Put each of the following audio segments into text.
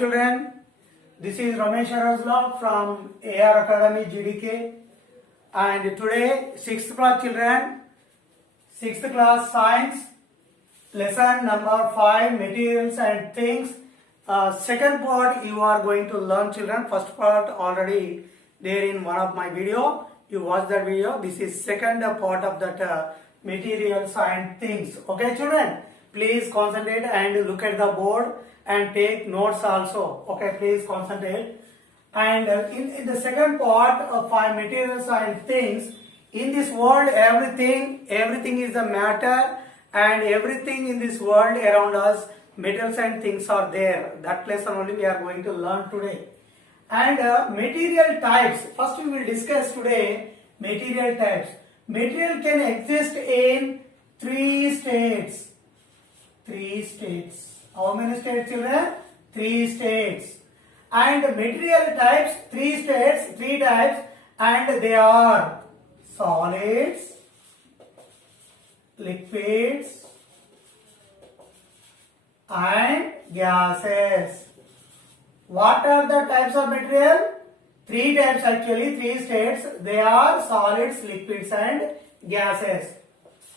children, this is Ramesh Arasla from AR Academy GDK, and today 6th class children, 6th class science lesson number 5, materials and things. Second part you are going to learn children. First part already there in one of my video, you watch that video. This is second part of that materials and things. Okay children, please concentrate and look at the board and take notes also. Okay, please concentrate. And in the second part of 5 materials and things, in this world everything is a matter, and everything in this world around us, materials and things are there. That lesson only we are going to learn today. And material types, first we will discuss today material types. Material can exist in 3 states. 3 states. How many states children? 3 states. And material types, 3 states, 3 types, and they are solids, liquids and gases. What are the types of material? 3 types actually, 3 states. They are solids, liquids and gases.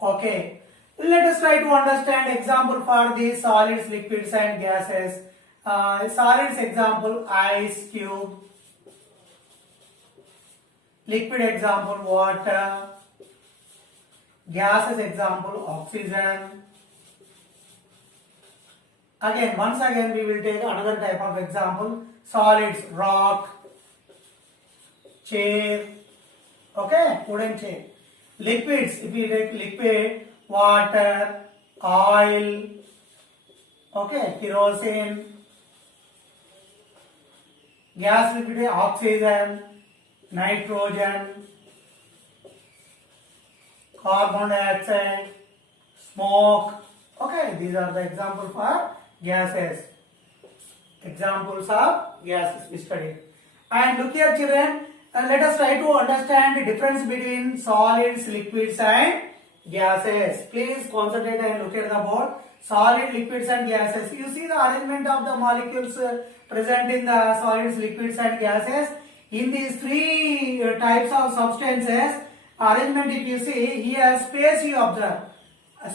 Okay. Let us try to understand example for these solids, liquids and gases. Solids example, ice cube. Liquid example, water. Gases example, oxygen. Once again we will take another type of example. Solids, rock, chair. Okay, wooden chair. Liquids, if we take liquid, water, oil, okay, kerosene. Gas liquid, oxygen, nitrogen, carbon dioxide, smoke. Okay, these are the examples for gases. Examples of gases we studied. And look here children, let us try to understand the difference between solids, liquids and gases. Please concentrate and look at the board. Solid, liquids and gases. You see the arrangement of the molecules present in the solids, liquids and gases. In these 3 types of substances, arrangement if you see, here space you observe.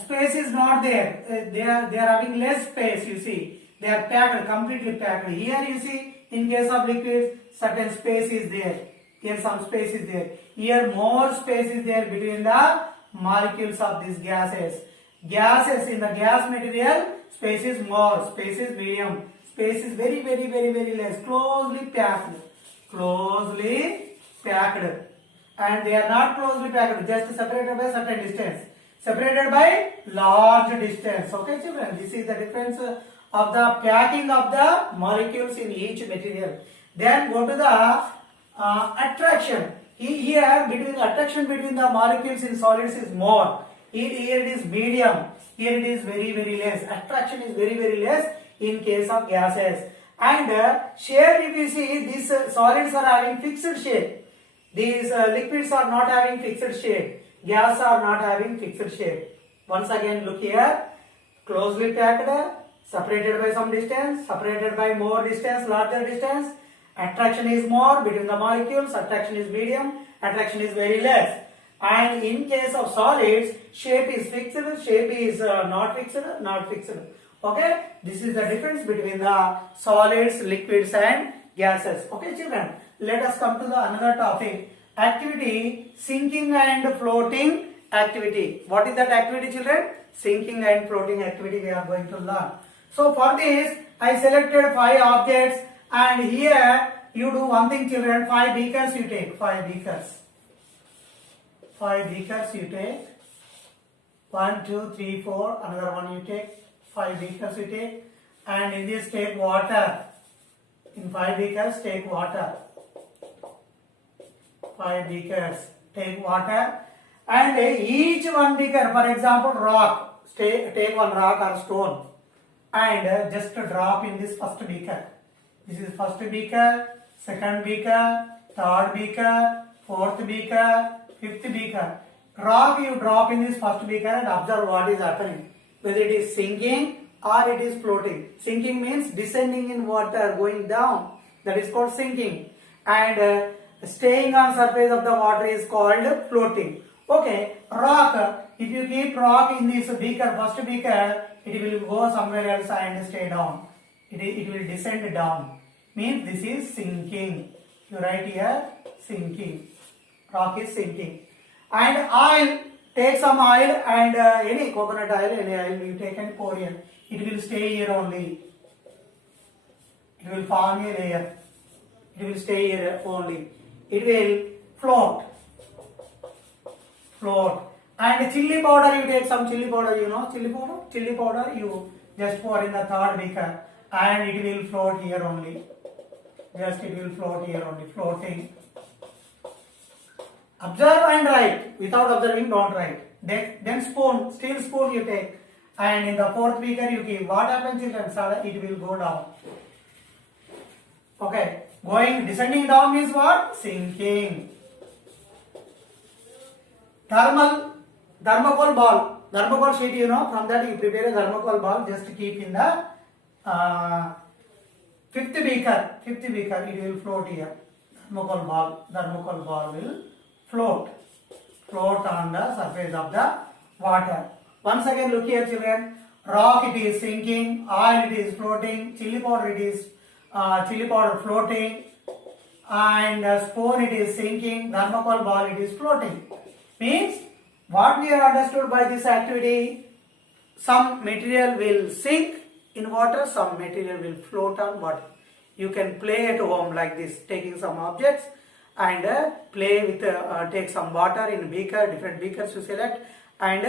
Space is not there. They are having less space you see. They are packed, completely packed. Here you see, in case of liquids, certain space is there. Here some space is there. Here more space is there between the molecules of these gases. Gases, in the gas material, space is more, space is medium, space is very less, closely packed. Closely packed. And they are not closely packed, just separated by certain distance. Separated by large distance. Okay children, this is the difference of the packing of the molecules in each material. Then go to the attraction. Here attraction between the molecules in solids is more. Here it is medium. Here it is very less. Attraction is very less in case of gases. And shape, if you see, these solids are having fixed shape. These liquids are not having fixed shape. Gas are not having fixed shape. Once again look here. Closely packed, separated by some distance, separated by more distance, larger distance. Attraction is more between the molecules, attraction is medium, attraction is very less. And in case of solids, shape is fixed, shape is not fixed. Okay, this is the difference between the solids, liquids and gases. Okay children, let us come to the another topic. Activity, sinking and floating activity. What is that activity children? Sinking and floating activity we are going to learn. So for this, I selected 5 objects, and here you do one thing children, 5 beakers you take, 5 beakers. 5 beakers you take. 1, 2, 3, 4, another one you take. 5 beakers you take. And in this take water. In 5 beakers take water. 5 beakers take water. And each one beaker, for example rock, take one rock or stone and just drop in this first beaker. This is first beaker, second beaker, third beaker, fourth beaker, fifth beaker. Rock you drop in this first beaker and observe what is happening. Whether it is sinking or it is floating. Sinking means descending in water, going down. That is called sinking. And staying on surface of the water is called floating. Okay, rock. If you keep rock in this beaker, first beaker, it will go somewhere else and stay down. It will descend down. Means this is sinking. You write here sinking. Rock is sinking. And oil, take some oil and any coconut oil, any oil you take and pour here. It will stay here only. It will form a layer. It will stay here only. It will float. Float. And chili powder, you take some chili powder, you know chili powder? Chili powder you just pour in the third beaker and it will float here only. Just it will float here only, floating. Observe and write. Without observing, don't write. Then spoon, steel spoon you take. And in the fourth beaker you keep. What happens in that? It will go down. Okay. Descending down means what? Sinking. Thermocol ball. Thermocol sheet, you know, from that you prepare a thermocol ball, just keep in the fifth beaker, it will float here. Thermocol ball will float on the surface of the water. Once again, look here, children. Rock, it is sinking. Oil, it is floating. Chili powder, it is floating. And spoon, it is sinking. Thermocol ball, it is floating. Means, what we have understood by this activity, some material will sink in water, some material will float on water. You can play at home like this, taking some objects and play with, take some water in beaker, different beakers you select, and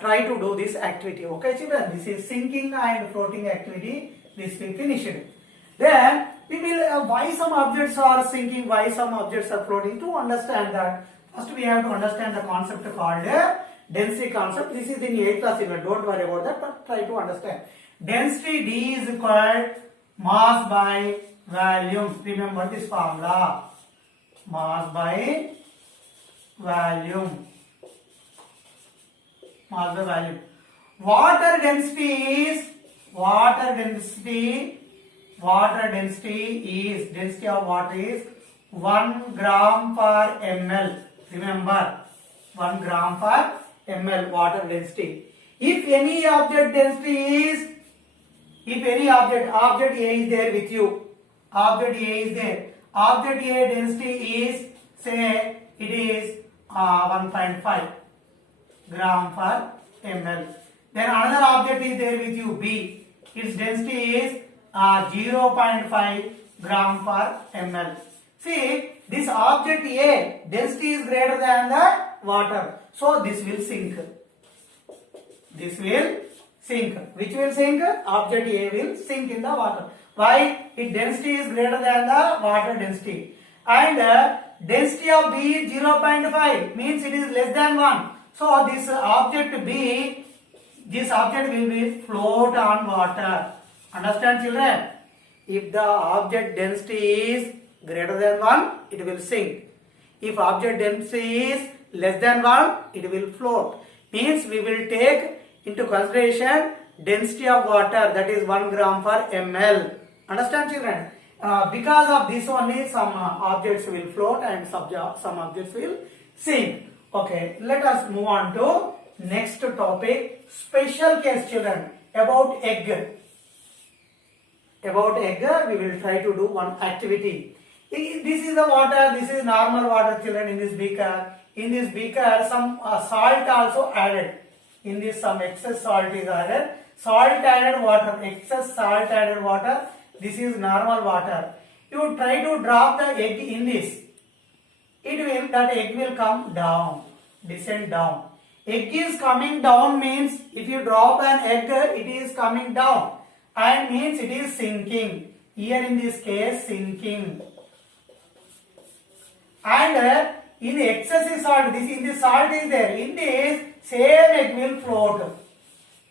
try to do this activity. Okay, children, this is sinking and floating activity. This we finished. Then we will why some objects are sinking, why some objects are floating. To understand that, first we have to understand the concept called density concept. This is in 8th class, don't worry about that, but try to understand. Density D is equal mass by volume. Remember this formula. Mass by volume. Mass by volume. Water density is density of water is 1 gram per ml. Remember, 1 gram per ml water density. If any object density is, object A is there with you. Object A is there. Object A density is, say, it is 1.5 gram per ml. Then another object is there with you, B. Its density is 0.5 gram per ml. See, this object A density is greater than the water. So this will sink. This will sink. Which will sink? Object A will sink in the water. Why? Its density is greater than the water density. And density of B is 0.5, means it is less than 1. So this object B, this object will be float on water. Understand, children? If the object density is greater than 1, it will sink. If object density is less than 1, it will float. Means we will take into consideration density of water, that is 1 gram per ml. Understand, children? Because of this only some objects will float and some objects will sink. Okay, let us move on to next topic, special case, children, about egg. About egg, we will try to do one activity. This is the water, this is normal water, children, in this beaker. In this beaker, some salt also added. In this, some excess salt is added. Salt added water, excess salt added water. This is normal water. You try to drop the egg in this. That egg will come down, descend down. Egg is coming down means if you drop an egg, it is coming down. And means it is sinking. Here in this case, sinking. And in excessive salt, in this salt is there. In this, same egg will float.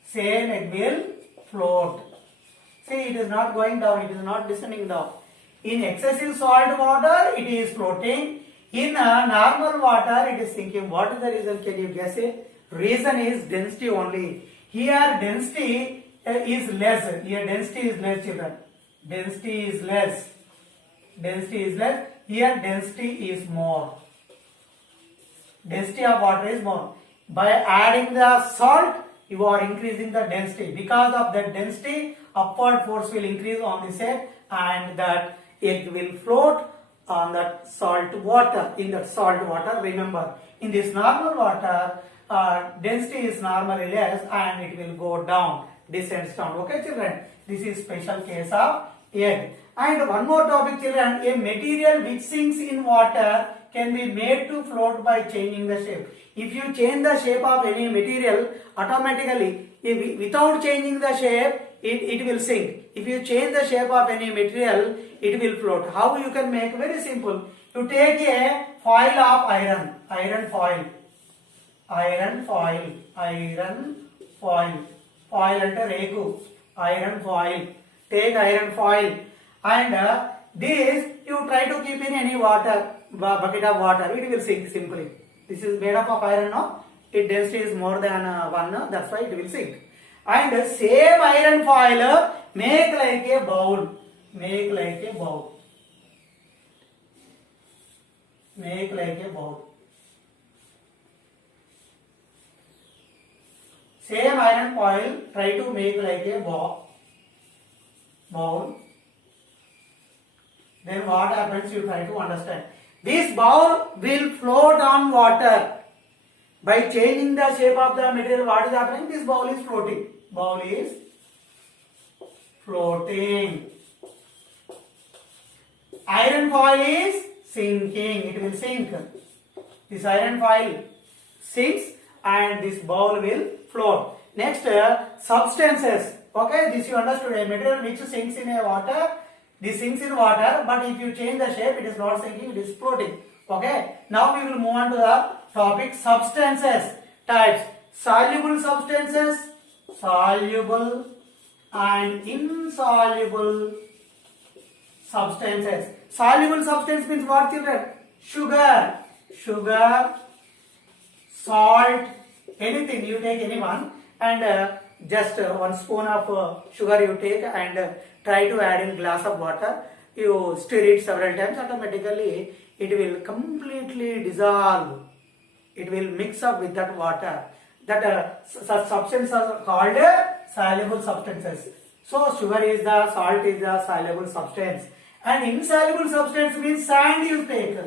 Same egg will float. See, it is not going down, it is not descending down. In excessive salt water, it is floating. In normal water, it is sinking. What is the reason? Can you guess it? Reason is density only. Here density is less. Here density is less, children. Density is less. Density is less. Here density is more. Density of water is more. By adding the salt, you are increasing the density. Because of that density, upward force will increase on this egg, and that egg will float on that salt water. In that salt water, remember, in this normal water, density is normally less and it will go down, descends down. Okay, children? This is special case of egg. And one more topic, children. A material which sinks in water can be made to float by changing the shape. If you change the shape of any material, automatically, without changing the shape, it will sink. If you change the shape of any material, it will float. How you can make? Very simple. You take a foil of iron, iron foil, iron foil, iron foil, foil ante reku, iron foil. Take iron foil, and this you try to keep in any water, bucket of water, it will sink simply. This is made up of iron, no? Its density is more than 1, no? That's why it will sink. And same iron foil, make like a bowl, make like a bowl, make like a bowl. Same iron foil, try to make like a bowl. Then what happens, you try to understand. This bowl will float on water. By changing the shape of the material, what is happening? This bowl is floating. Bowl is floating. Iron foil is sinking. It will sink. This iron foil sinks and this bowl will float. Next, substances. Okay, this you understood. A material which sinks in a water, this sinks in water, but if you change the shape, it is not sinking, it is floating. Okay, now we will move on to the topic substances types. Soluble substances, soluble and insoluble substances. Soluble substance means what, children? Sugar, sugar, salt, anything, you take any one, and just 1 spoon of sugar you take and try to add in glass of water. You stir it several times, automatically it will completely dissolve. It will mix up with that water. That such substances are called soluble substances. So sugar is the, salt is the soluble substance. And insoluble substance means sand you take.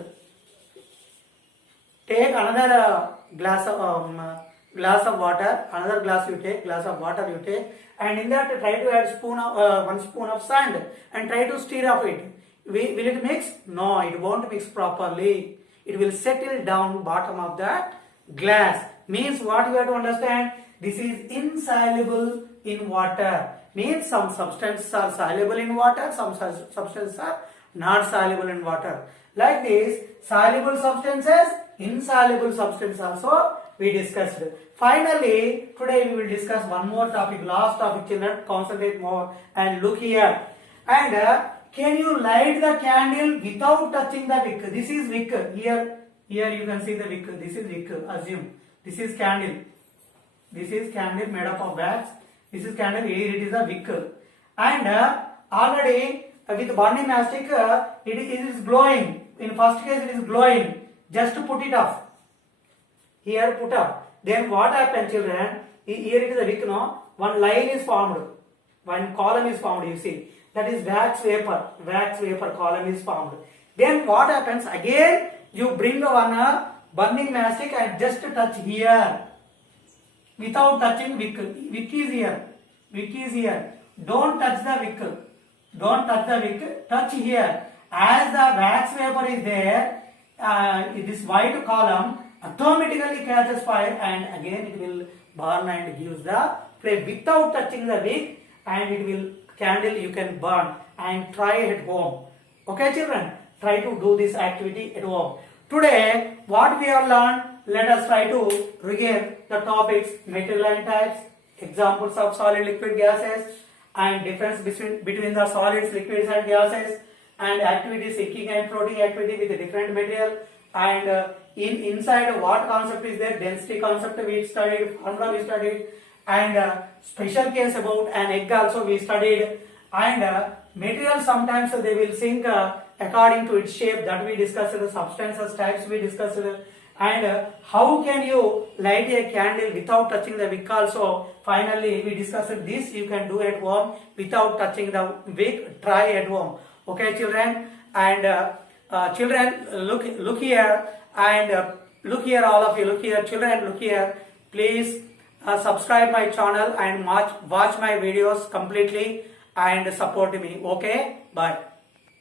Take another glass of water, another glass you take, glass of water you take, and in that try to add 1 spoon of sand and try to stir up it. Will it mix? No, it won't mix properly. It will settle down bottom of that glass. Means what you have to understand? This is insoluble in water. Means some substances are soluble in water, some substances are not soluble in water. Like this, soluble substances, insoluble substances also we discussed. Finally, today we will discuss one more topic, last topic, children. Concentrate more and look here. And can you light the candle without touching the wick? This is wick. Here you can see the wick. This is wick. Assume this is candle. This is candle made up of wax. This is candle. Here it is a wick. And already with burning mastic, it is glowing. In first case, it is glowing. Just to put it off. Here put up. Then what happens, children? Here it is a wick, no? One line is formed. One column is formed, you see. That is wax vapor. Wax vapor column is formed. Then what happens? Again, you bring one burning mastic and just touch here. Without touching wick. Wick is here. Wick is here. Don't touch the wick. Don't touch the wick. Touch here. As the wax vapor is there, this white column automatically catches fire and again it will burn and gives the flame without touching the wick, and it will candle you can burn and try at home. Okay, children, try to do this activity at home. Today what we have learned, let us try to regard the topics: material and types, examples of solid, liquid, gases, and difference between the solids, liquids and gases, and activity sinking and floating activity with a different material, and inside what concept is there, density concept we studied, formula we studied, and special case about an egg also we studied, and material sometimes they will sink according to its shape, that we discussed, substances types we discussed, and how can you light a candle without touching the wick also. Finally we discussed this you can do at home without touching the wick, try at home. Okay children, and children look here, and look here, all of you look here, children look here, please subscribe my channel and watch my videos completely and support me. Okay, bye.